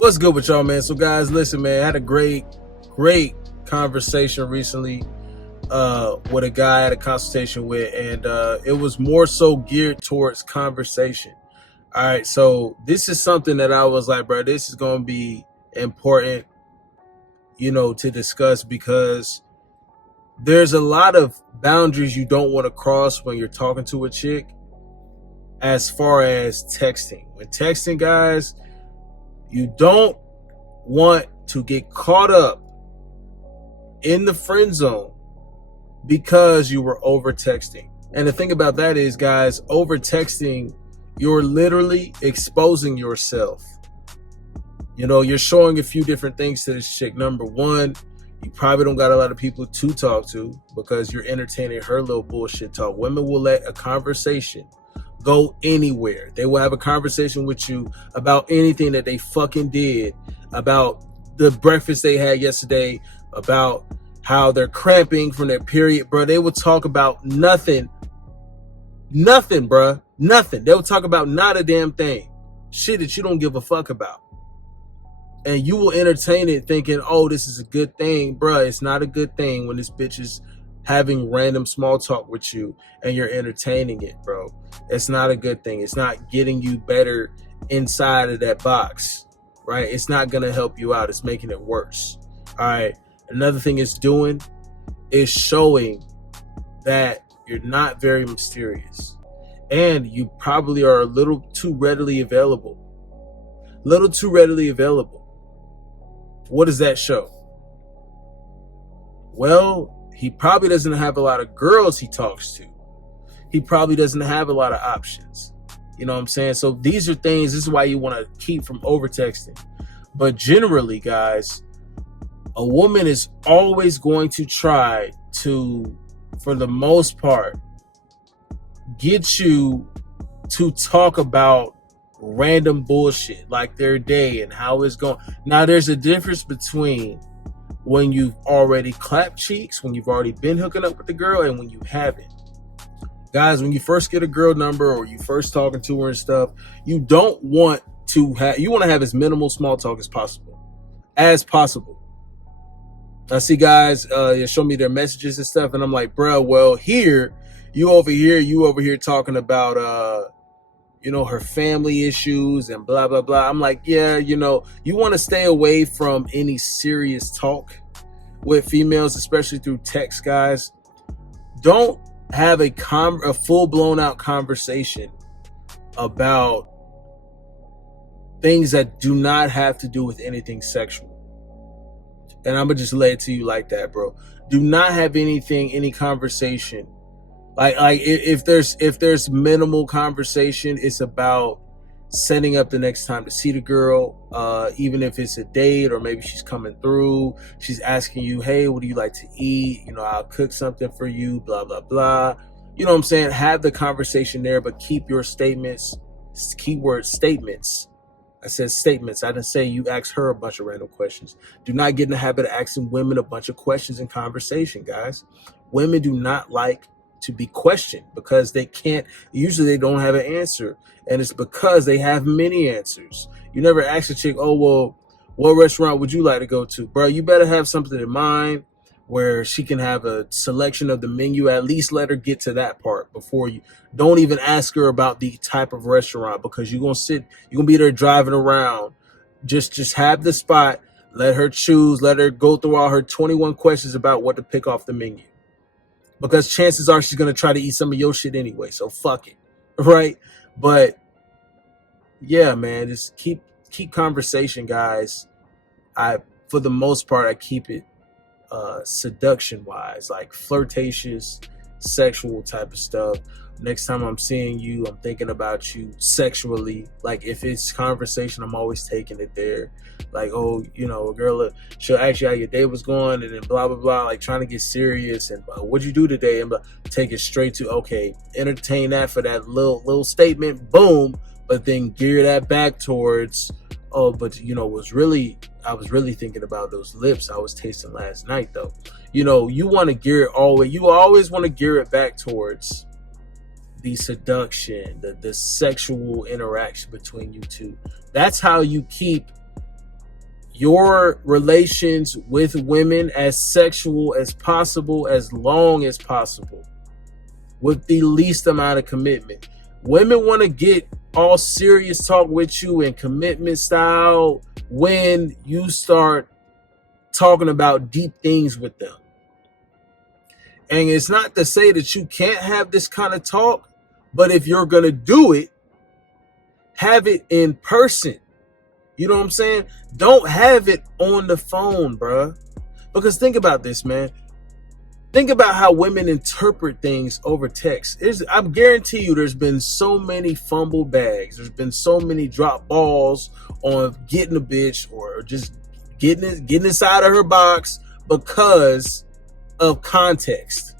What's good with y'all, man? So, guys, listen, man, I had a great conversation recently with a guy I had a consultation with, and it was more so geared towards conversation. All right, so this is something that I was like, bro, this is going to be important, to discuss because there's a lot of boundaries you don't want to cross when you're talking to a chick as far as texting. When texting, guys, you don't want to get caught up in the friend zone because you were over texting. And the thing about that is, guys, over texting, you're literally exposing yourself. You're showing a few different things to this chick. Number one, you probably don't got a lot of people to talk to because you're entertaining her little bullshit talk. Women will let a conversation go anywhere. They will have a conversation with you about anything that they fucking did, about the breakfast they had yesterday, about how they're cramping from their period, bro. They will talk about nothing, bro. Nothing. They will talk about not a damn thing. Shit that you don't give a fuck about. And you will entertain it thinking, oh, this is a good thing. Bro, it's not a good thing when this bitch is having random small talk with you and you're entertaining it, bro. It's not a good thing. It's not getting you better inside of that box, right? It's not going to help you out. It's making it worse. All right. Another thing it's doing is showing that you're not very mysterious and you probably are a little too readily available. What does that show? Well, he probably doesn't have a lot of girls he talks to. He probably doesn't have a lot of options. You know what I'm saying? So these are things, this is why you want to keep from over texting. But generally, guys, a woman is always going to try to, for the most part, get you to talk about random bullshit like their day and how it's going. Now, there's a difference between when you've already clapped cheeks, when you've already been hooking up with the girl, and when you haven't. Guys, when you first get a girl number or you first talking to her and stuff, you don't want to have, you want to have as minimal small talk as possible. I see guys show me their messages and stuff, and I'm like, bro, well, you over here talking about her family issues and blah blah blah. I'm like, yeah, you want to stay away from any serious talk with females, especially through text, guys. Don't have a full blown out conversation about things that do not have to do with anything sexual. And I'm gonna just lay it to you like that, bro. Do not have any conversation. Like if there's minimal conversation, it's about setting up the next time to see the girl, even if it's a date or maybe she's coming through, she's asking you, hey, what do you like to eat? I'll cook something for you, blah, blah, blah. You know what I'm saying? Have the conversation there, but keep your statements, keyword statements. I said statements. I didn't say you ask her a bunch of random questions. Do not get in the habit of asking women a bunch of questions in conversation, guys. Women do not like to be questioned because they don't have an answer, and it's because they have many answers. You never ask a chick, oh, well, what restaurant would you like to go to? Bro, you better have something in mind where she can have a selection of the menu. At least let her get to that part before you don't even ask her about the type of restaurant, because you're gonna be there driving around. Just have the spot, let her choose, let her go through all her 21 questions about what to pick off the menu, because chances are she's going to try to eat some of your shit anyway. So fuck it. Right. But yeah, man, just keep conversation, guys. For the most part, I keep it seduction wise, like flirtatious, sexual type of stuff. Next time I'm seeing you, I'm thinking about you sexually. Like if it's conversation, I'm always taking it there. Like, oh, a girl, she'll ask you how your day was going, and then blah, blah, blah, like trying to get serious. And what'd you do today? And take it straight to, okay, entertain that for that little statement, boom. But then gear that back towards, oh, but I was really thinking about those lips I was tasting last night, though. You want to gear it always. You always want to gear it back towards the seduction, the sexual interaction between you two. That's how you keep your relations with women as sexual as possible, as long as possible, with the least amount of commitment. Women want to get all serious talk with you and commitment style when you start talking about deep things with them. And it's not to say that you can't have this kind of talk, but if you're going to do it, have it in person. You know what I'm saying? Don't have it on the phone, bruh. Because think about this, man. Think about how women interpret things over text. I guarantee you there's been so many fumble bags. There's been so many drop balls on getting a bitch or just getting inside of her box because of context.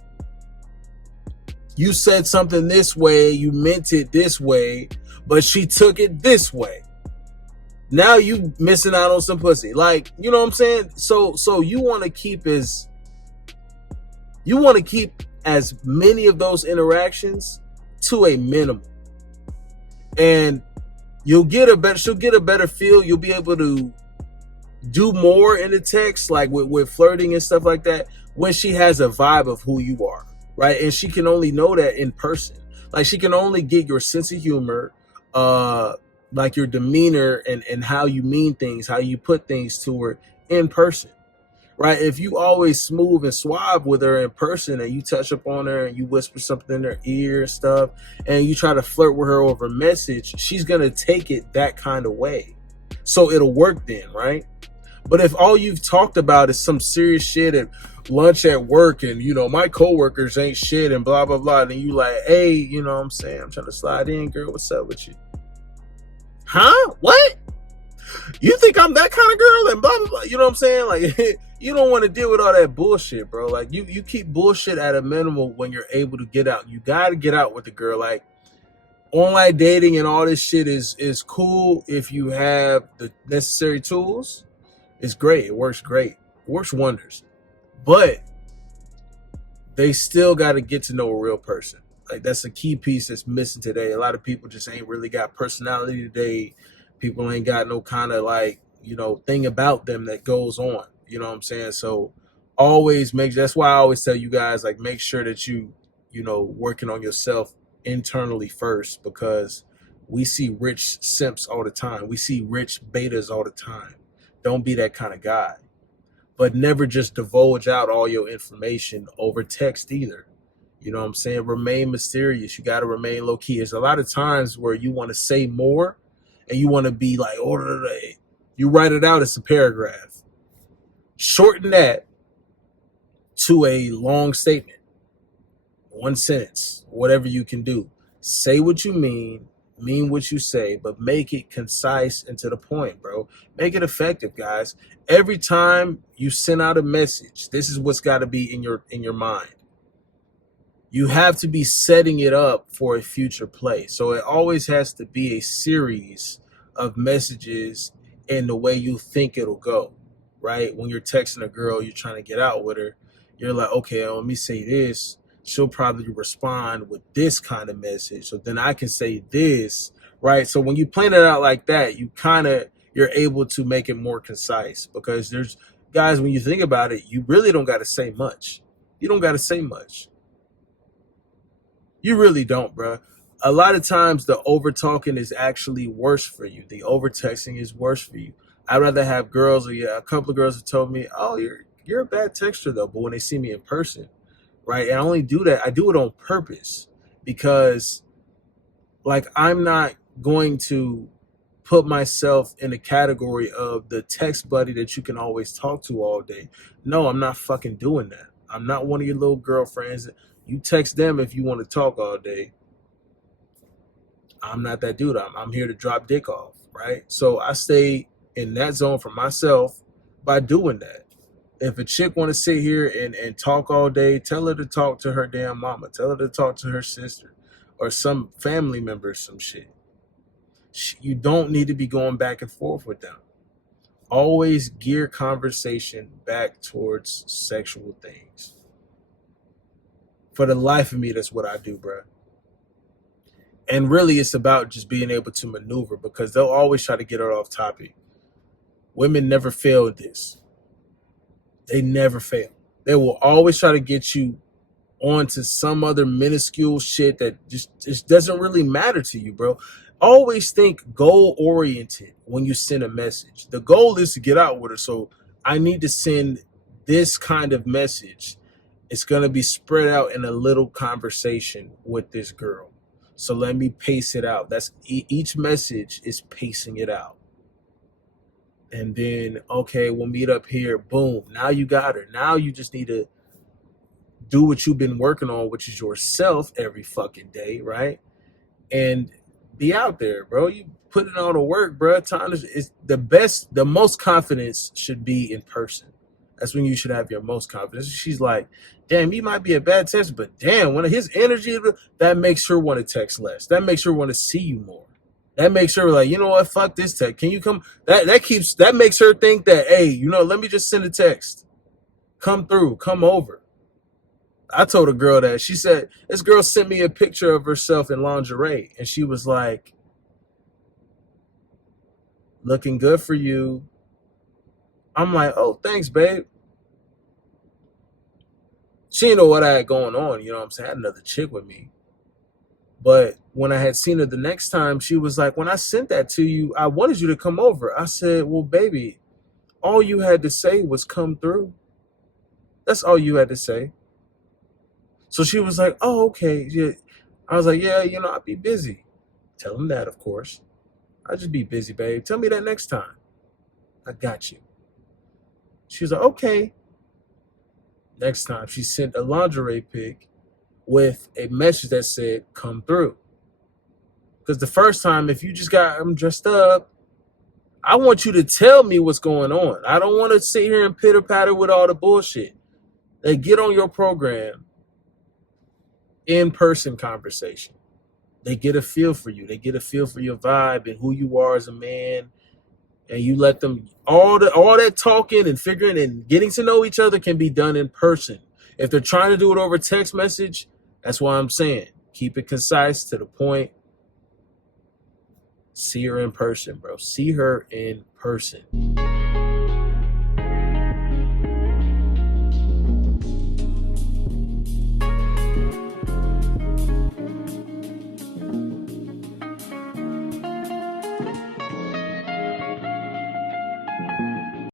You said something this way, you meant it this way, but she took it this way. Now you missing out on some pussy. Like, you know what I'm saying? So you want to keep as many of those interactions to a minimum. And she'll get a better feel. You'll be able to do more in the text, like with flirting and stuff like that, when she has a vibe of who you are, right? And she can only know that in person. Like, she can only get your sense of humor, like your demeanor and how you mean things, how you put things to her in person, right? If you always smooth and suave with her in person and you touch up on her and you whisper something in her ear and stuff, and you try to flirt with her over message, she's going to take it that kind of way. So it'll work then, right? But if all you've talked about is some serious shit at lunch at work and, you know, my coworkers ain't shit and blah, blah, blah, and you like, hey, you know what I'm saying? I'm trying to slide in, girl. What's up with you? Huh? What? You think I'm that kind of girl and blah, blah, blah. You know what I'm saying? Like, you don't want to deal with all that bullshit, bro. Like, you keep bullshit at a minimum when you're able to get out. You got to get out with the girl. Like, online dating and all this shit is cool if you have the necessary tools. It's great. It works great. It works wonders. But they still got to get to know a real person. Like, that's a key piece that's missing today. A lot of people just ain't really got personality today. People ain't got no kind of, like, you know, thing about them that goes on. You know what I'm saying? So that's why I always tell you guys, like, make sure that you know, working on yourself internally first, because we see rich simps all the time. We see rich betas all the time. Don't be that kind of guy. But never just divulge out all your information over text either. You know what I'm saying? Remain mysterious. You got to remain low key. There's a lot of times where you want to say more and you want to be like, oh, you write it out as a paragraph. Shorten that to a long statement, one sentence, whatever you can do. Say what you mean what you say, but make it concise and to the point, bro. Make it effective, guys. Every time you send out a message, this is what's got to be in your mind. You have to be setting it up for a future play. So it always has to be a series of messages in the way you think it'll go, right? When you're texting a girl, you're trying to get out with her, you're like, okay, let me say this. She'll probably respond with this kind of message. So then I can say this, right? So when you plan it out like that, you're able to make it more concise, because there's guys, when you think about it, you really don't got to say much. You don't got to say much. You really don't, bro. A lot of times the over talking is actually worse for you. The over texting is worse for you. I'd rather have girls, or a couple of girls have told me, oh, you're a bad texter though, but when they see me in person, right? And I only do that. I do it on purpose, because, like, I'm not going to put myself in the category of the text buddy that you can always talk to all day. No, I'm not fucking doing that. I'm not one of your little girlfriends. You text them if you want to talk all day. I'm not that dude. I'm here to drop dick off, right? So I stay in that zone for myself by doing that. If a chick want to sit here and talk all day, tell her to talk to her damn mama. Tell her to talk to her sister or some family member or some shit. You don't need to be going back and forth with them. Always gear conversation back towards sexual things. For the life of me, that's what I do, bro. And really, it's about just being able to maneuver, because they'll always try to get her off topic. Women never fail at this. They never fail. They will always try to get you onto some other minuscule shit that just doesn't really matter to you, bro. Always think goal oriented when you send a message. The goal is to get out with her. So I need to send this kind of message. It's going to be spread out in a little conversation with this girl. So let me pace it out. That's each message is pacing it out. And then, okay, we'll meet up here. Boom. Now you got her. Now you just need to do what you've been working on, which is yourself every fucking day, right? And be out there, bro. You put in all the work, bro. Time is the most confidence should be in person. That's when you should have your most confidence. She's like, damn, he might be a bad texter, but damn, when his energy, that makes her want to text less. That makes her want to see you more. That makes her like, you know what, fuck this text. Can you come? That makes her think that, hey, let me just send a text. Come through, come over. I told a girl that. She said, this girl sent me a picture of herself in lingerie. And she was like, looking good for you. I'm like, oh, thanks, babe. She didn't know what I had going on. You know what I'm saying? I had another chick with me. But when I had seen her the next time, she was like, when I sent that to you, I wanted you to come over. I said, well, baby, all you had to say was come through. That's all you had to say. So she was like, oh, okay. Yeah. I was like, yeah, I'd be busy. Tell him that, of course. I'll just be busy, babe. Tell me that next time. I got you. She was like, okay. Next time, she sent a lingerie pic with a message that said, come through. Because the first time, if you just got them dressed up, I want you to tell me what's going on. I don't want to sit here and pitter-patter with all the bullshit. They get on your program, in-person conversation. They get a feel for you. They get a feel for your vibe and who you are as a man. And you let them, all that talking and figuring and getting to know each other can be done in person. If they're trying to do it over text message, that's why I'm saying, keep it concise, to the point. See her in person, bro. See her in person.